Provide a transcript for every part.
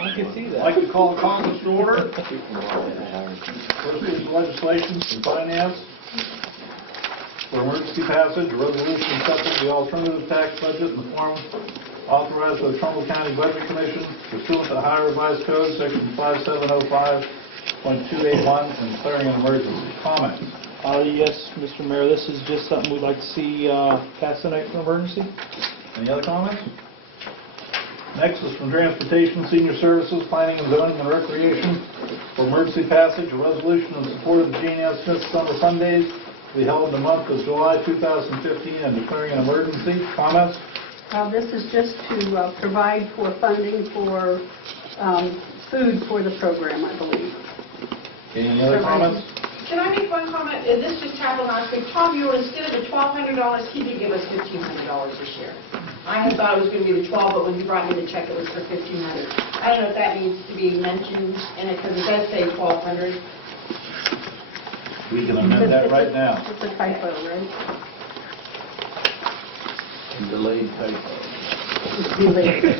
I can see I'd that. like to call the Congress to order. First piece of legislation from Finance for emergency passage, a resolution accepting the alternative tax budget in the form authorized by the Trumbull County Budget Commission pursuant to Ohio Revised Code, Section 5705.281, and declaring an emergency. Comments? Yes, Mr. Mayor, this is just something we'd like to see passed tonight for emergency. Any other comments? Next is from Transportation, Senior Services, Planning and Zoning, and Recreation for emergency passage, a resolution in support of the Gene S. Smith Summer Sundays to be held in the month of July 2015 and declaring an emergency. Comments? This is just to provide for funding for food for the program, I believe. Any other comments? Can I make one comment? This just happened last week. Tom, you were, instead of the $1,200, he did give us $1,500 this year. I had thought it was going to be the 12, but when you brought me the check, it was for $1,500. I don't know if that needs to be mentioned in it, because it does say $1,200. We can amend that right now. It's a typo, right? Delayed typo. It's delayed.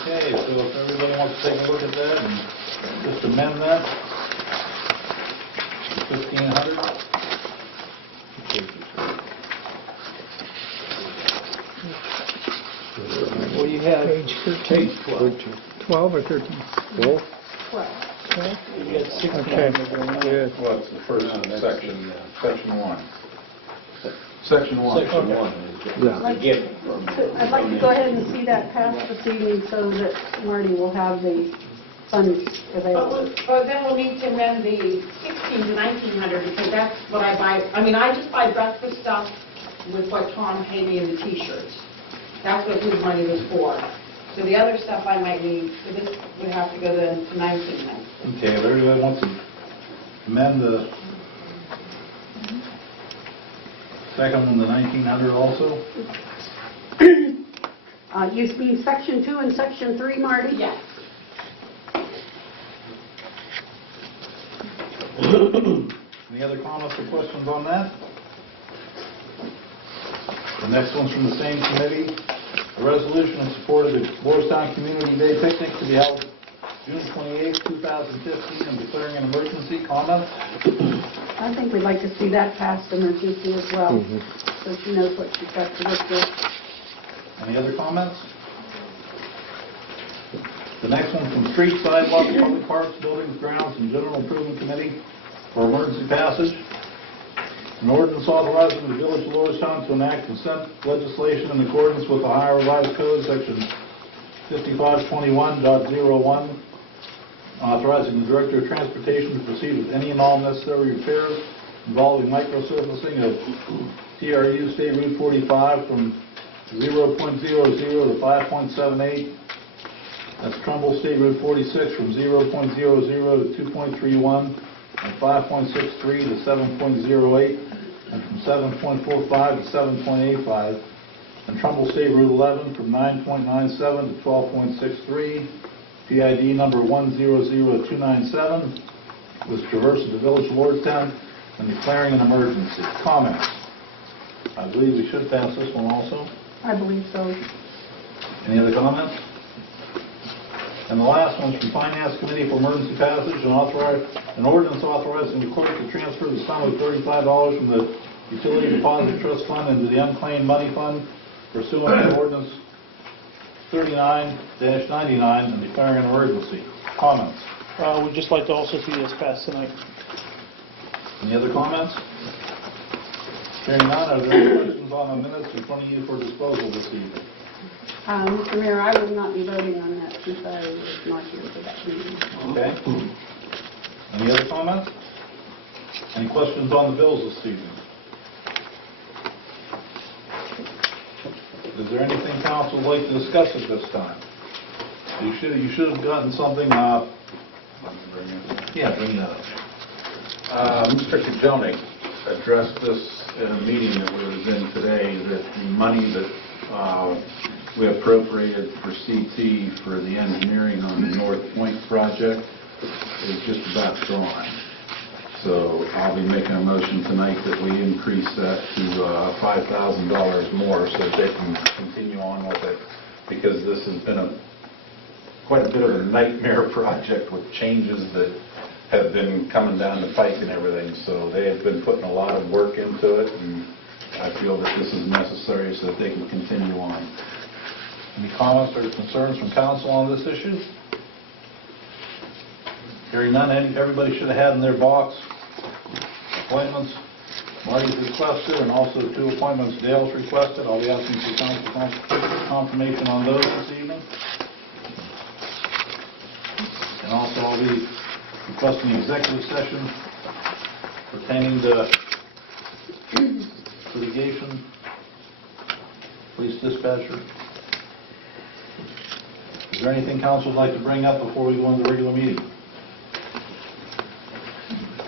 Okay, so if everybody wants to take a look at that and just amend that to 1,500. Well, you have Page 13. 12 or 13? 12. 12. you got 16. Okay. Good. Well, it's the first section, section 1. Section 1. Section one. Yeah. I'd like to go ahead and see that passed this evening so that Marty will have the funds available. But then we'll need to amend the 16 to 1,900, because that's what I buy. I mean, I just buy breakfast stuff with what Tom paid me in the T-shirts. That's what his money was for. So the other stuff I might need, so this would have to go then to 1,900. Okay, if everybody wants to amend the second one to 1,900 also? You mean Section 2 and Section 3, Marty? Yes. Any other comments or questions on that? The next one's from the same committee. A resolution in support of the Lordstown Community Day Picnic to be held June 28, 2015, and declaring an emergency. Comments? I think we'd like to see that passed emergency as well, so she knows what she's got to look with. Any other comments? The next one from Street, Sidewalk, Public Parks, Buildings, Grounds, and General Improvement Committee for emergency passage. An ordinance authorizing the Village of Lordstown to enact consent legislation in accordance with Ohio Revised Code, Section 5521.01, authorizing the Director of Transportation to proceed with any and all necessary repairs involving microsurfacing of TRU State Route 45 from 0.00 to 5.78. That's Trumbull State Route 46 from 0.00 to 2.31, and 5.63 to 7.08, and from 7.45 to 7.85, and Trumbull State Route 11 from 9.97 to 12.63, PID number 100297, which traverses the Village of Lordstown, and declaring an emergency. Comments? I believe we should pass this one also. I believe so. Any other comments? And the last one's from Finance Committee for emergency passage, an ordinance authorizing the clerk to transfer the sum of $35 from the Utility Deposit Trust Fund into the unclaimed money fund pursuant to ordinance 39-99 and declaring an emergency. Comments? We'd just like to also see this passed tonight. Any other comments? Hearing none, are there any questions on the minutes in front of you for disposal this evening? Mr. Mayor, I will not be voting on that since I was not here for that meeting. Okay. Any other comments? Any questions on the bills this evening? Is there anything council would like to discuss at this time? You should have gotten something. Yeah, bring that up. Mr. Kajelnik addressed this in a meeting that we was in today, that the money that we appropriated for CT for the engineering on the North Point project is just about gone. So I'll be making a motion tonight that we increase that to $5,000 more so that they can continue on with it, because this has been quite a bit of a nightmare project with changes that have been coming down the pike and everything. So they have been putting a lot of work into it, and I feel that this is necessary so that they can continue on. Any comments or concerns from council on this issue? Hearing none, everybody should have had in their box appointments Marty's requested, and also 2 appointments Dale's requested. I'll be asking for council confirmation on those this evening. And also I'll be requesting executive session pertaining to litigation, police dispatcher. Is there anything council would like to bring up before we go into the regular meeting?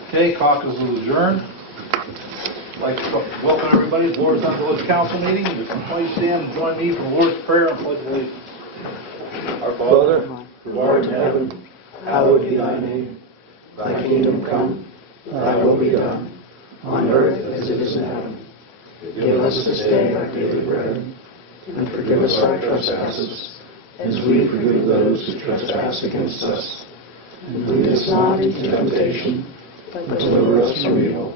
Okay, caucus is adjourned. I'd like to welcome everybody to Lordstown Village Council meeting. If you please stand and join me for the Lord's Prayer and pledge allegiance. Our Father, who art in heaven, hallowed be thy name. Thy kingdom come, thy will be done, on earth as it is in heaven. Give us this day our daily bread, and forgive us our trespasses, as we forgive those who trespass against us. And lead us not into temptation, but deliver us from evil.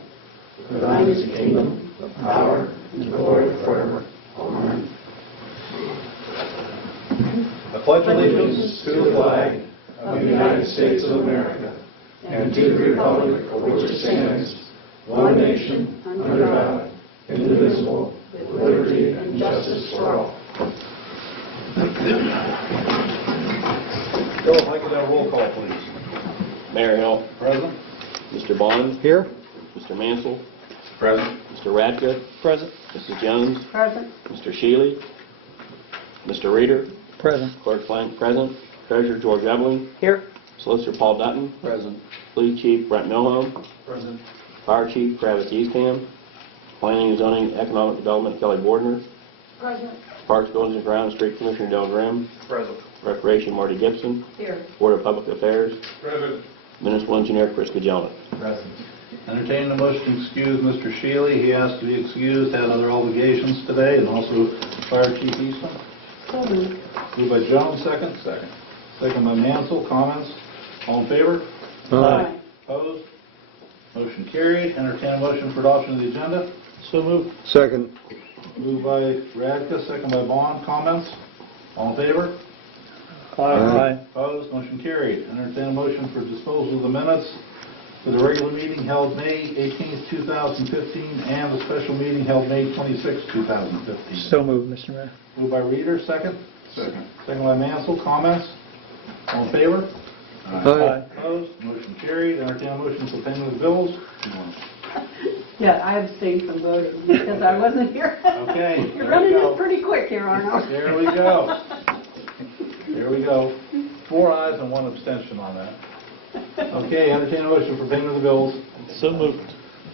For thine is the kingdom, the power, and the glory forever. Amen. I pledge allegiance To the flag of the United States of America, and to the republic for which it stands, one nation, under God, indivisible, with liberty and justice for all. Bill, if I could have a roll call, please. Mayor Hill, Present? Mr. Bond, Here? Mr. Mansell, Present? Mr. Radcliffe, Present. Mrs. Jones, Present. Mr. Shealy, Mr. Reader, Present. Clerk Blank present, Treasurer George Ebeling, Here? Solicitor Paul Dutton, Present. Police Chief Brent Milholm, Present. Fire Chief Travis Eastham, Planning and Zoning Economic Development Kelly Bordner, Present. Parks, Buildings and Grounds Street Commissioner Del Grimm, Present. Recreation Marty Gibson, Here. Board of Public Affairs, Present. Municipal Engineer Chris Gajelnik. Present. Entertain the motion to excuse Mr. Shealy. He has to be excused, had other obligations today, and also Fire Chief Eastman. So moved. Moved by Jones, second. Second. Second by Mansell. Comments? All in favor? Aye. Opposed? Motion carried. Entertain a motion for adoption of the agenda. So moved. Second. Moved by Radka, second by Bond. Comments? All in favor? Aye. Opposed? Motion carried. Entertain a motion for disposal of the minutes for the regular meeting held May 18th, 2015, and the special meeting held May 26th, 2015. So moved, Mr. Mayor. Moved by Reader, second. Second. Second by Mansell. Comments? All in favor? Aye. Opposed? Motion carried. Entertain a motion for payment of bills. Yeah, I abstained from voting because I wasn't here. Okay. You're running this pretty quick here, Arnold. There we go. There we go. 4 ayes and 1 abstention on that. Okay, entertain a motion for payment of the bills. So moved.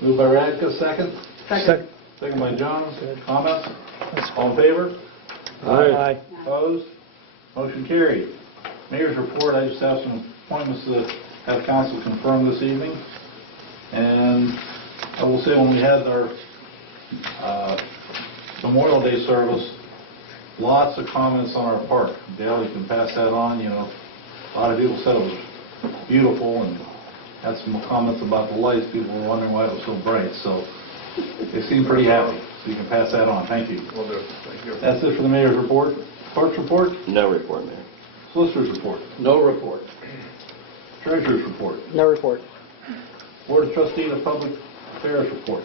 Moved by Radka, second. Second. Second by Jones. Comments? All in favor? Aye. Opposed? Motion carried. Mayor's report, I just have some appointments to have council confirm this evening. And I will say when we had our Memorial Day service, lots of comments on our park. Dale, you can pass that on. You know, a lot of people said it was beautiful and had some comments about the lights. People were wondering why it was so bright. So they seem pretty happy. So you can pass that on. Thank you. Will do. Thank you. That's it for the mayor's report. Clerk's report. No report, Mayor. Solicitor's report. No report. Treasurer's report. No report. Board of Trustees of Public Affairs report.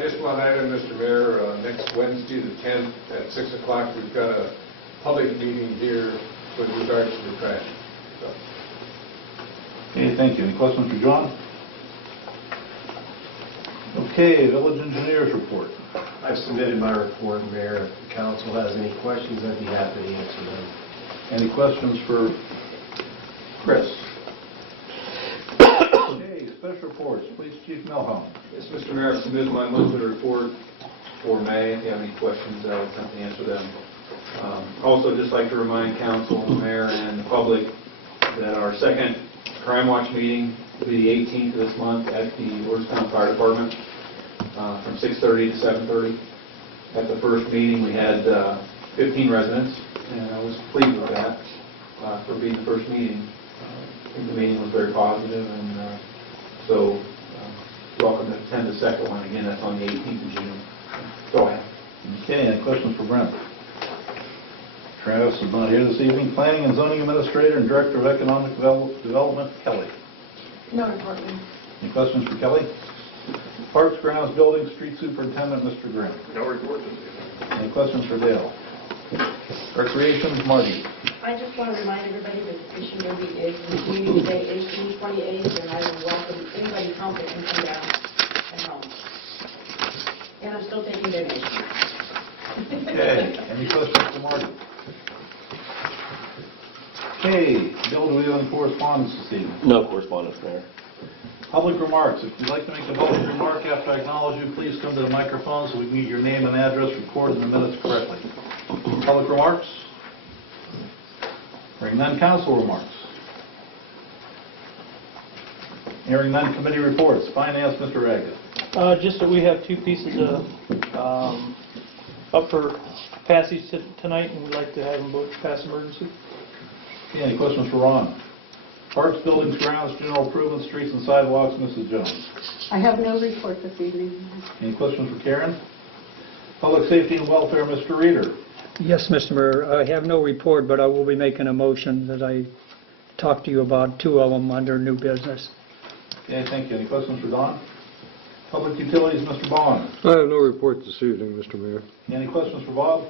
Just one item, Mr. Mayor. Next Wednesday, the 10th, at 6 o'clock, we've got a public meeting here with regards to the trash. So, Okay, thank you. Any questions for John? Okay, village engineers report. I've submitted my report, Mayor. If the council has any questions, I'd be happy to answer them. Any questions for Chris? Okay, special reports. Police Chief Milholm. yes, Mr. Mayor, I've submitted my monthly report for May. If you have any questions, I'll attempt to answer them. Also, just like to remind council, mayor, and the public that our second Crime Watch meeting will be the 18th of this month at the Lordstown Fire Department from 6:30 to 7:30. At the first meeting, we had 15 residents, and I was pleased with that. for being the first meeting. I think the meeting was very positive, and so welcome to attend the second one. Again, that's on the 18th of June. That's all I have. Okay, any questions for Brent? Travis is not here this evening. Planning and Zoning Administrator and Director of Economic Development, Kelly. No report. Any questions for Kelly? Parks, Grounds, Buildings, Street Superintendent, Mr. Grimm. No report this evening. Any questions for Dale? Recreation, Marty. I just want to remind everybody that the fishing derby is Community Day, 18/28, and I will welcome anybody home that can come down and home. And I'm still taking donations. Okay, any questions for Marty? Okay, Bill, do we have any correspondence this evening? No correspondence, Mayor. Public remarks. If you'd like to make a public remark after I acknowledge you, please come to the microphone so we can get your name and address recorded in the minutes correctly. Public remarks? Hearing none, council remarks. Hearing none, committee reports. Finance, Mr. Raga. Just that we have two pieces of, up for passage tonight, and we'd like to have them both pass emergency. Okay, any questions for Ron? Parks, Buildings, Grounds, General Improvement, Streets and Sidewalks, Mrs. Jones. I have no report this evening. Any questions for Karen? Public Safety and Welfare, Mr. Reader. Yes, Mr. Mayor, I have no report, but I will be making a motion that I talked to you about, two of them under new business. Okay, thank you. Any questions for Don? Public Utilities, Mr. Bond. I have no report this evening, Mr. Mayor. Any questions for Bob?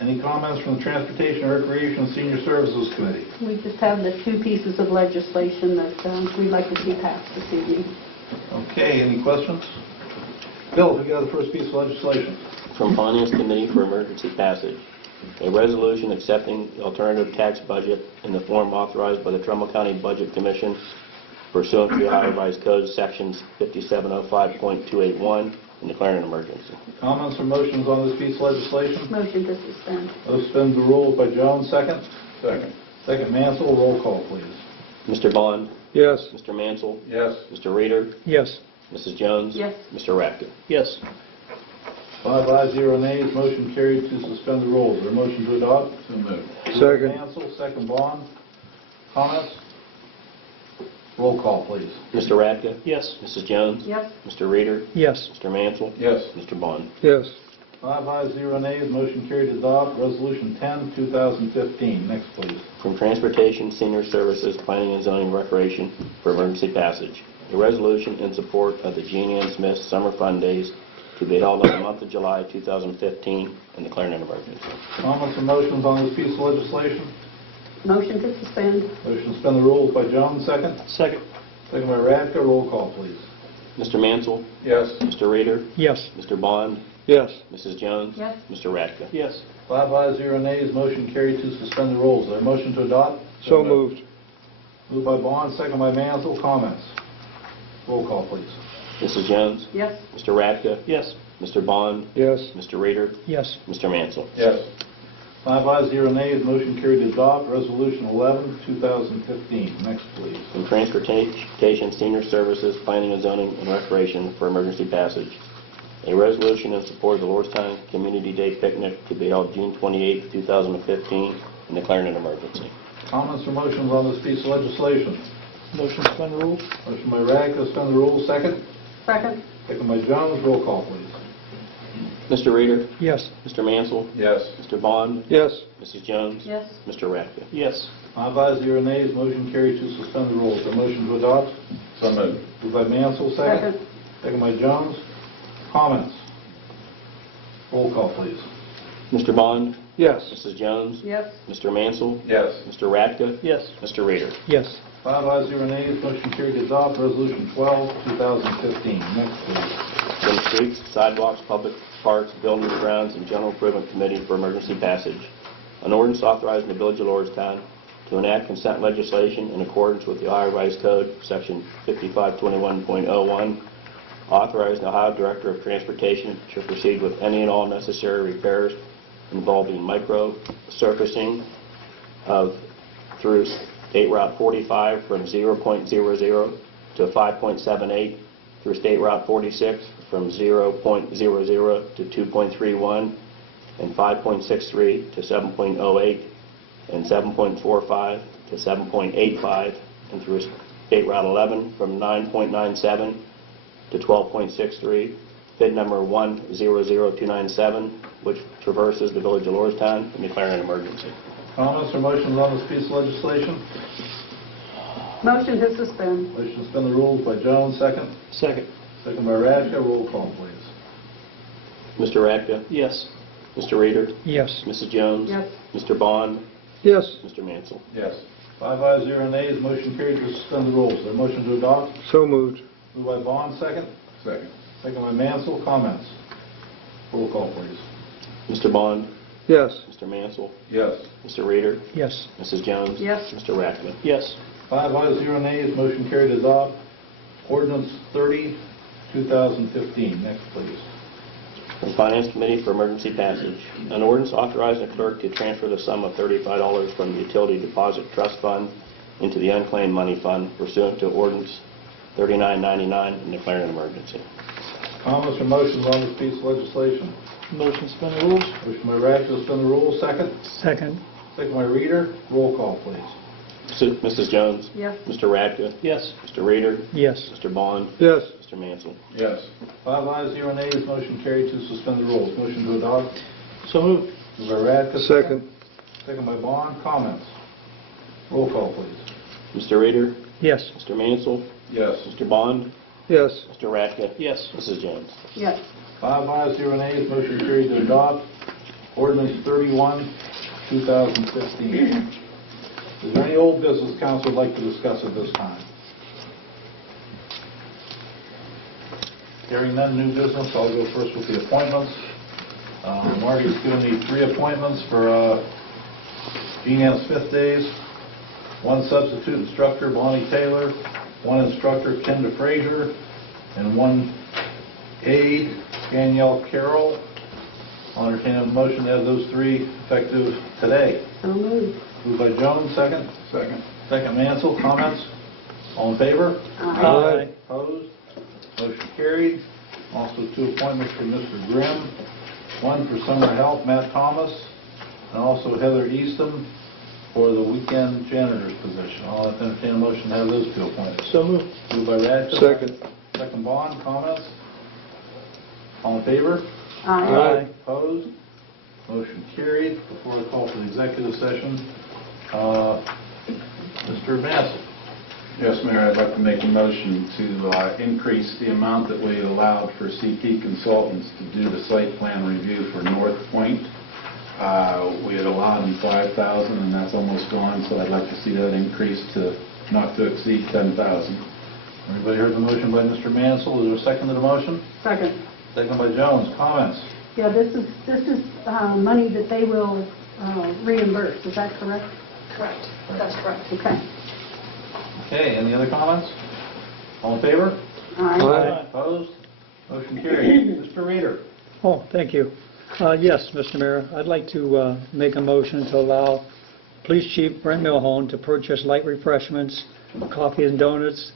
Any comments from the Transportation, Recreation, and Senior Services Committee? We just have the two pieces of legislation that we'd like to see passed this evening. Okay, any questions? Bill, if you got the first piece of legislation. From Finance Committee for emergency passage, a resolution accepting the alternative tax budget in the form authorized by the Trumbull County Budget Commission pursuant to the Ohio Revised Code sections 5705.281 and declaring an emergency. Comments or motions on this piece of legislation? Motion to suspend. Suspend the rules by Jones, second. Second. Second, Mansell. Roll call, please. Mr. Bond? Yes. Mr. Mansell? Yes. Mr. Reader? Yes. Mrs. Jones? Yes. Mr. Radke? Yes. 5 ayes, 0 nays. Motion carried to suspend the rules. Is there a motion to adopt? So moved. Second. Mansell, second, Bond. Comments? Roll call, please. Mr. Radke? Yes. Mrs. Jones? Yes. Mr. Reader? Yes. Mr. Mansell? Yes. Mr. Bond? Yes. 5 ayes, 0 nays. Motion carried to adopt Resolution 10, 2015. Next, please. From Transportation, Senior Services, Planning and Zoning, Recreation for emergency passage. A resolution in support of the Jean Ann Smith Summer Fun Days to be held in the month of July 2015 and declaring an emergency. Comments and motions on this piece of legislation? Motion to suspend. Motion to suspend the rules by Jones, second. Second. Second by Radka. Roll call, please. Mr. Mansell? Yes. Mr. Reader? Yes. Mr. Bond? Yes. Mrs. Jones? Yes. Mr. Radke? Yes. 5 ayes, 0 nays. Motion carried to suspend the rules. Is there a motion to adopt? So moved. Moved by Bond, second by Mansell. Comments? Roll call, please. Mrs. Jones? Yes. Mr. Radke? Yes. Mr. Bond? Yes. Mr. Reader? Yes. Mr. Mansell? Yes. 5 ayes, 0 nays. Motion carried to adopt Resolution 11, 2015. Next, please. From Transportation, Senior Services, Planning and Zoning, and Recreation for emergency passage. A resolution in support of the Lordstown Community Day Picnic to be held June 28, 2015, and declaring an emergency. Comments or motions on this piece of legislation? Motion to suspend the rules? Motion by Radka, suspend the rules, second. Second. Second by Jones. Roll call, please. Mr. Reader? Yes. Mr. Mansell? Yes. Mr. Bond? Yes. Mrs. Jones? Yes. Mr. Radke? Yes. 5 ayes, 0 nays. Motion carried to suspend the rules. Is there a motion to adopt? So moved. Moved by Mansell, second. Second. Second by Jones. Comments? Roll call, please. Mr. Bond? Yes. Mrs. Jones? Yes. Mr. Mansell? Yes. Mr. Radke? Yes. Mr. Reader? Yes. 5 ayes, 0 nays. Motion carried to adopt Resolution 12, 2015. Next, please. From Streets, Sidewalks, Public Parks, Buildings, Grounds, and General Improvement Committee for emergency passage. An ordinance authorizing the Village of Lordstown to enact consent legislation in accordance with the Ohio Revised Code, Section 5521.01, authorizing the Ohio Director of Transportation to proceed with any and all necessary repairs involving micro-surfacing through State Route 45 from 0.00 to 5.78, through State Route 46 from 0.00 to 2.31, and 5.63 to 7.08, and 7.45 to 7.85, and through State Route 11 from 9.97 to 12.63, bid number 100297, which traverses the village of Lordstown, and declaring an emergency. Comments or motions on this piece of legislation? Motion to suspend. Motion to suspend the rules by Jones, second. Second. Second by Radka. Roll call, please. Mr. Radka? Yes. Mr. Reader? Yes. Mrs. Jones? Yes. Mr. Bond? Yes. Mr. Mansell? Yes. 5 ayes, 0 nays, motion carried to suspend the rules. Is there a motion to adopt? So moved. Moved by Bond, second. Second. Second by Mansell. Comments? Roll call, please. Mr. Bond? Yes. Mr. Mansell? Yes. Mr. Reader? Yes. Mrs. Jones? Yes. Mr. Radka? Yes. 5 ayes, 0 nays, motion carried to adopt. Ordinance 30, 2015. Next, please. From Finance Committee for emergency passage. An ordinance authorizing the clerk to transfer the sum of $35 from the Utility Deposit Trust Fund into the unclaimed money fund pursuant to Ordinance 3999 and declaring an emergency. Comments or motions on this piece of legislation? Motion to suspend the rules? Motion by Radka to suspend the rules, second. Second. Second by Reader. Roll call, please. Mrs. Jones? Yes. Mr. Radka? Yes. Mr. Reader? Yes. Mr. Bond? Yes. Mr. Mansell? Yes. 5 ayes, 0 nays, motion carried to suspend the rules. Motion to adopt. So moved. Moved by Radka. Second. Second by Bond. Comments? Roll call, please. Mr. Reader? Yes. Mr. Mansell? Yes. Mr. Bond? Yes. Mr. Radka? Yes. Mrs. Jones? Yes. 5 ayes, 0 nays, motion carried to adopt. Ordinance 31, 2015. Is there any old business council would like to discuss at this time? Hearing none, new business, I'll go first with the appointments. Marty's given me 3 appointments for Jean Ann Smith days. 1 substitute instructor, Bonnie Taylor. 1 instructor, Ken DeFrazier. And 1 aide, Danielle Carroll. I'll entertain a motion to have those 3 effective today. So moved. Moved by Jones, second. Second. Second Mansell, comments? All in favor? Aye. Opposed? Motion carried. Also 2 appointments for Mr. Grimm. 1 for summer help, Matt Thomas, and also Heather Easton for the weekend janitor's position. I'll entertain a motion to have those 2 appointed. So moved. Moved by Radcliffe. Second. Second Bond, comments? All in favor? Aye. Opposed? Motion carried. Before I call for the executive session, Mr. Mansell. Yes, Mayor, I'd like to make a motion to increase the amount that we allowed for CT consultants to do the site plan review for North Point. We had allowed them $5,000, and that's almost gone, so I'd like to see that increased to not to exceed $10,000. Everybody heard the motion by Mr. Mansell. Is there a second to the motion? Second. Second by Jones. Comments? Yeah, this is money that they will reimburse. Is that correct? Correct. That's correct. Okay. Okay, any other comments? All in favor? Aye. Opposed? Motion carried. Mr. Reader. Oh, thank you. Yes, Mr. Mayor, I'd like to make a motion to allow Police Chief Brent Milhone to purchase light refreshments, coffee and donuts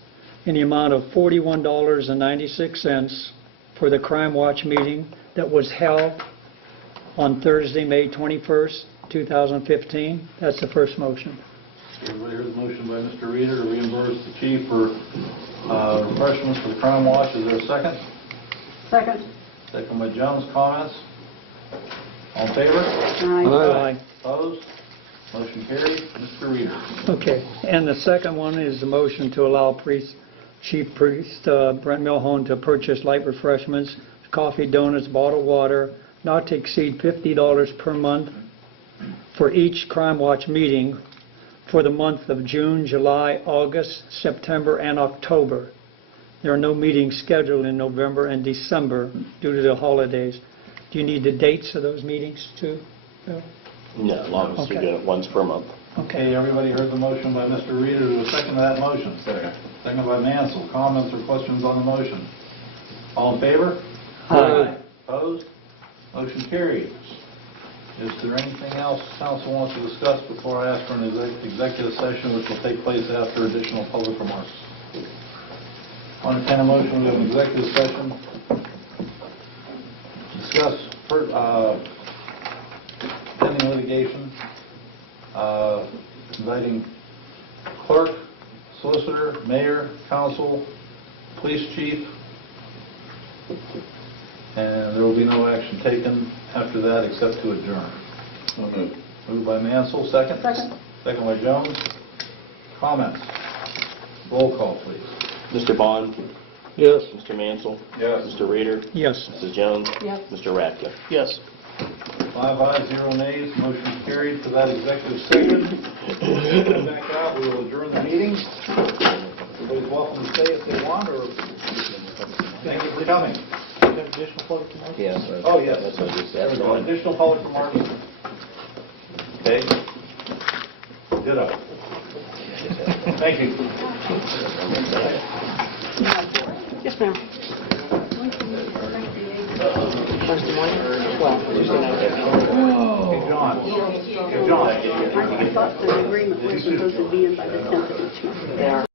in the amount of $41.96 for the Crime Watch meeting that was held on Thursday, May 21st, 2015. That's the first motion. Everybody heard the motion by Mr. Reader to reimburse the chief for refreshments for the Crime Watch. Is there a second? Second. Second by Jones. Comments? All in favor? Aye. Opposed? Motion carried. Mr. Reader. Okay, and the second one is the motion to allow Chief Priest Brent Milhone to purchase light refreshments, coffee, donuts, bottled water, not to exceed $50 per month for each Crime Watch meeting for the month of June, July, August, September, and October. There are no meetings scheduled in November and December due to the holidays. Do you need the dates of those meetings too, Bill? No, as long as you're doing it once per month. Okay, everybody heard the motion by Mr. Reader. Do a second to that motion. Second. Second by Mansell. Comments or questions on the motion? All in favor? Aye. Opposed? Motion carried. Is there anything else council wants to discuss before I ask for an executive session, which will take place after additional public remarks? On the kind of motion, we have an executive session. Discuss pending litigation. Inviting clerk, solicitor, mayor, council, police chief, and there will be no action taken after that except to adjourn. So moved. Moved by Mansell, second? Second. Second by Jones. Comments? Roll call, please. Mr. Bond? Yes. Mr. Mansell? Yes. Mr. Reader? Yes. Mrs. Jones? Yes. Mr. Ratcliffe? Yes. 5 ayes, 0 nays, motion carried for that executive session. Come back out, we will adjourn the meeting. Everybody's welcome to stay if they want, or thank you for coming. Have additional public remarks? Yes. Oh, yes. That's what I just There said. we go. Additional public remarks. Okay. Ditto. Thank you. Yes, ma'am. Hey, John. Hey, John. I thought the agreement was supposed to be in by the 10th of each month.